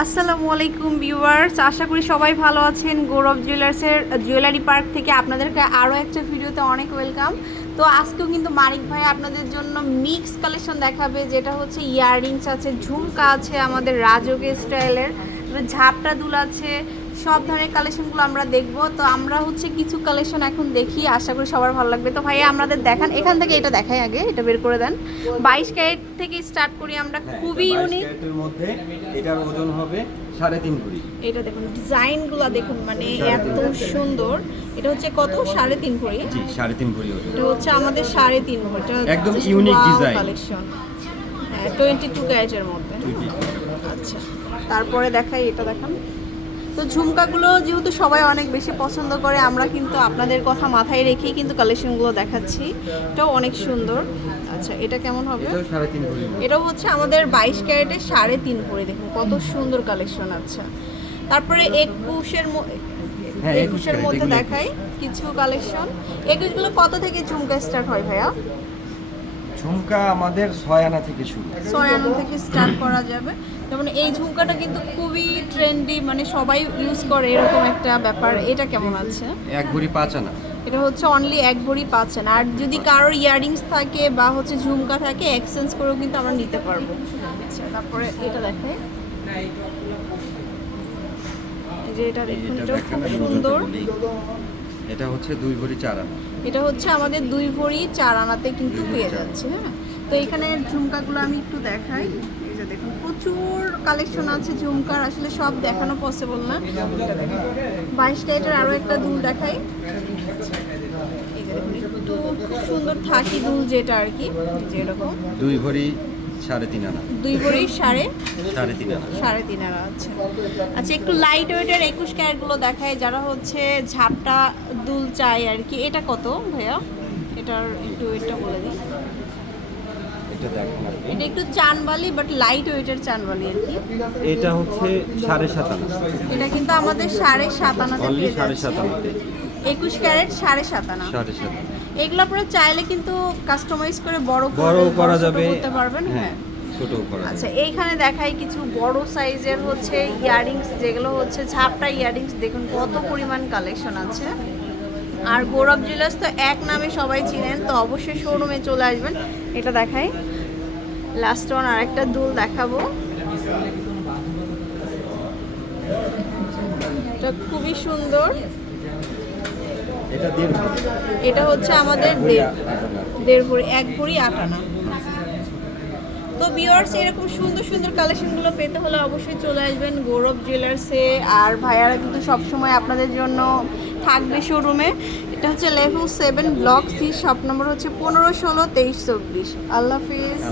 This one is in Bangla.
আসসালামু আলাইকুম ভিউয়ার্স, আশা করি সবাই ভালো আছেন। গৌরব জুয়েলার্সের, জুয়েলারি পার্ক থেকে আপনাদেরকে আরও একটা ভিডিওতে অনেক ওয়েলকাম। তো আজকেও কিন্তু মানিক ভাই আপনাদের জন্য মিক্স কালেকশন দেখাবে, যেটা হচ্ছে ইয়াররিংস আছে, ঝুমকা আছে আমাদের রাজকে স্টাইলের, ঝাপটা দুল আছে সব ধরনের কালেকশনগুলো আমরা দেখব। তো আমরা হচ্ছে কিছু কালেকশন এখন দেখি আশা করি সবার ভালো লাগবে। তো ভাইয়া আমাদের দেখান এখান থেকে এটা দেখাই আগে এটা বের করে দেন। বাইশ ক্যারেট থেকে স্টার্ট করি আমরা খুবই হ্যাঁ, ইউনিক ক্যারেটের মধ্যে এটার ওজন হবে সাড়ে তিন ভরি এটা দেখুন ডিজাইনগুলো দেখুন মানে এত সুন্দর। এটা হচ্ছে কত? সাড়ে তিন ভরি জি সাড়ে তিন ভরি এটা হচ্ছে আমাদের সাড়ে তিন ভরি একদম unique design। Collection twenty two ক্যারেটের মধ্যে। আচ্ছা তারপরে দেখাই এটা দেখান। তো ঝুমকাগুলো যেহেতু সবাই অনেক বেশি পছন্দ করে আমরা কিন্তু আপনাদের কথা মাথায় রেখেই কিন্তু কালেকশনগুলো দেখাচ্ছি। এটাও অনেক সুন্দর। আচ্ছা এটা কেমন হবে? এটাও হচ্ছে আমাদের বাইশ ক্যারেটে সাড়ে তিন করে দেখুন কত সুন্দর কালেকশন আচ্ছা। তারপরে একুশের হ্যাঁ, একুশের মধ্যে দেখাই কিছু কালেকশন একুশগুলো কত থেকে ঝুমকা স্টার্ট হয় ভাইয়া? ঝুমকা আমাদের ছয় আনা থেকে শুরু। ছয় আনা থেকে স্টার্ট করা যাবে। যেমন এই ঝুমকাটা কিন্তু খুবই ট্রেন্ডি মানে সবাই ইউজ করে এরকম একটা ব্যাপার। এটা কেমন আছে? এক ভরি পাঁচ আনা। এটা হচ্ছে অনলি এক ভরি পাচ্ছেন আর যদি কারোর ইয়াররিংস থাকে বা হচ্ছে ঝুমকা থাকে এক্সচেঞ্জ করেও কিন্তু আমরা নিতে পারব। আচ্ছা তারপরে এটা দেখাই। যে এটা দেখুন খুব সুন্দর। এটা হচ্ছে দুই ভরি চার আনা। এটা হচ্ছে আমাদের দুই ভরি চার আনাতে কিন্তু পেয়ে যাচ্ছে হ্যাঁ? তো এখানে ঝুমকাগুলো আমি একটু দেখাই। এই যে দেখুন প্রচুর কালেকশন আছে ঝুমকার আসলে সব দেখানো পসিবল না। বাইশ ক্যারেটের আরও একটা দুল দেখাই। একটু খুব সুন্দর থাকি দুল যেটা আর কি এই যে এরকম। দুই ভরি সাড়ে তিন আনা। দুই ভরি সাড়ে সাড়ে তিন আনা। সাড়ে তিন আনা আছে আচ্ছা একটু লাইট ওয়েটের একুশ ক্যারেটগুলো দেখায় যারা হচ্ছে ঝাপটা দুল চাই আর কি এটা কত ভাইয়া? এটার একটু ওয়েটটা বলে দিই। এটা একটু চানবালি বাট লাইট ওয়েটের চানবালি আর কি। এটা হচ্ছে সাড়ে সাত আনা। এটা কিন্তু আমাদের সাড়ে সাত আনাতে অনলি সাড়ে যাচ্ছে। সাত আনাতে। একুশ ক্যারেট সাড়ে সাত আনা। সাড়ে সাত আনা। এগুলো আপনারা চাইলে কিন্তু কাস্টমাইজ করে বড় বড় করা ছোট যাবে। করতে পারবেন হ্যাঁ ছোটও করা আচ্ছা এইখানে দেখাই কিছু বড় সাইজের হচ্ছে ইয়াররিংস যেগুলো হচ্ছে ঝাপটা ইয়াররিংস দেখুন কত পরিমাণ কালেকশন আছে। আর গৌরব জুয়েলার্স তো এক নামে সবাই চিনেন তো অবশ্যই শোরুমে চলে আসবেন। এটা দেখাই। লাস্ট ওয়ান আর একটা দুল দেখাবো। এটা খুবই সুন্দর। এটা হচ্ছে আমাদের দেড় দেড় ভরি এক ভরি আট আনা। তো ভিউয়ার্স এরকম সুন্দর সুন্দর কালেকশনগুলো পেতে হলে অবশ্যই চলে আসবেন গৌরব জুয়েলার্সে আর ভাইয়ারা কিন্তু সবসময় আপনাদের জন্য থাকবে শোরুমে এটা হচ্ছে level seven block C shop number হচ্ছে পনেরো ষোলো তেইশ চব্বিশ। আল্লাহ হাফিজ।